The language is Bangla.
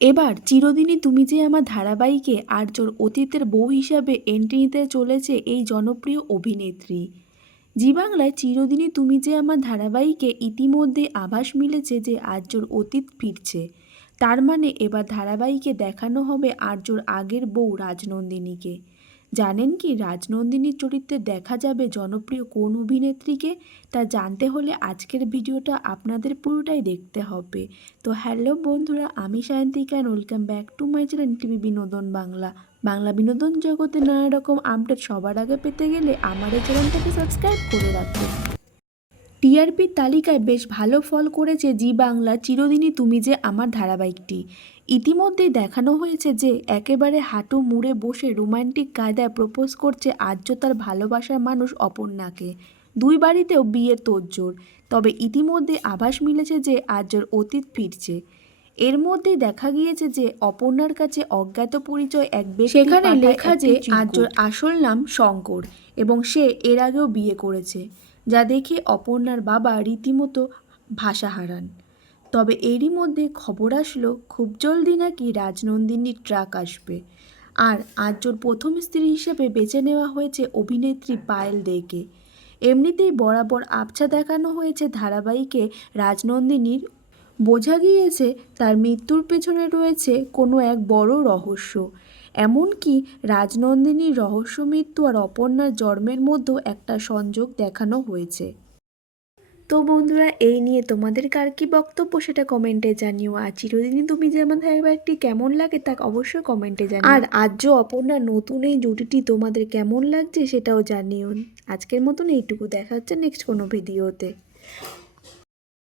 এবার চিরদিনই তুমি যে আমার ধারাবাহিকে আর্যর অতীতের বউ হিসাবে এন্ট্রি নিতে চলেছে এই জনপ্রিয় অভিনেত্রী। জি বাংলায় চিরদিনই তুমি যে আমার ধারাবাহিকে ইতিমধ্যে আভাস মিলেছে যে আর্যর অতীত ফিরছে, তার মানে এবার ধারাবাহিকে দেখানো হবে আর্যর আগের বউ রাজনন্দিনীকে। জানেন কি রাজনন্দিনীর চরিত্রে দেখা যাবে জনপ্রিয় কোন অভিনেত্রীকে? তা জানতে হলে আজকের ভিডিওটা আপনাদের পুরোটাই দেখতে হবে। তো হ্যালো বন্ধুরা, আমি Sayantika welcome back to my channel TV Binodon Bangla Bangla বিনোদন জগতে নানা রকম আপডেট সবার আগে পেতে গেলে আমার এই চ্যানেলটাকে সাবস্ক্রাইব করে রাখুন। টিআরপির তালিকায় বেশ ভালো ফল করেছে জি বাংলা চিরদিনই তুমি যে আমার ধারাবাহিকটি। ইতিমধ্যেই দেখানো হয়েছে যে একেবারে হাঁটু মুড়ে বসে রোমান্টিক কায়দায় প্রপোজ করছে আর্য তার ভালোবাসার মানুষ অপর্ণাকে। দুই বাড়িতেও বিয়ের তোড়জোড়। তবে ইতিমধ্যে আভাস মিলেছে যে আর্যর অতীত ফিরছে। এর মধ্যে দেখা গিয়েছে যে অপর্ণার কাছে অজ্ঞাত পরিচয় এক ব্যক্তি সেখানে লেখা যে। আর্যর আসল নাম শঙ্কর এবং সে এর আগেও বিয়ে করেছে। যা দেখে অপর্ণার বাবা রীতিমতো ভাষা হারান। তবে এরই মধ্যে খবর আসলো, খুব জলদি নাকি রাজনন্দিনীর ট্রাক আসবে। আর আর্যর প্রথম স্ত্রী হিসেবে বেছে নেওয়া হয়েছে অভিনেত্রী পায়েল দেকে। এমনিতেই বরাবর আবছা দেখানো হয়েছে ধারাবাহিকে রাজনন্দিনীর বোঝা গিয়েছে তার মৃত্যুর পেছনে রয়েছে কোনো এক বড় রহস্য। এমনকি রাজনন্দিনীর রহস্য মৃত্যু আর অপর্ণার জন্মের মধ্যেও একটা সংযোগ দেখানো হয়েছে। তো বন্ধুরা, এই নিয়ে তোমাদের কার কি বক্তব্য সেটা কমেন্টে জানিও। আর চিরদিনই তুমি যে আমার ধারাবাহিকটি কেমন লাগে, তা অবশ্যই কমেন্টে জানিও। আর আর্য অপর্ণা নতুন এই জুটিটি তোমাদের কেমন লাগছে সেটাও জানিও। আজকের মতন এইটুকু। দেখা হচ্ছে নেক্সট কোনো ভিডিওতে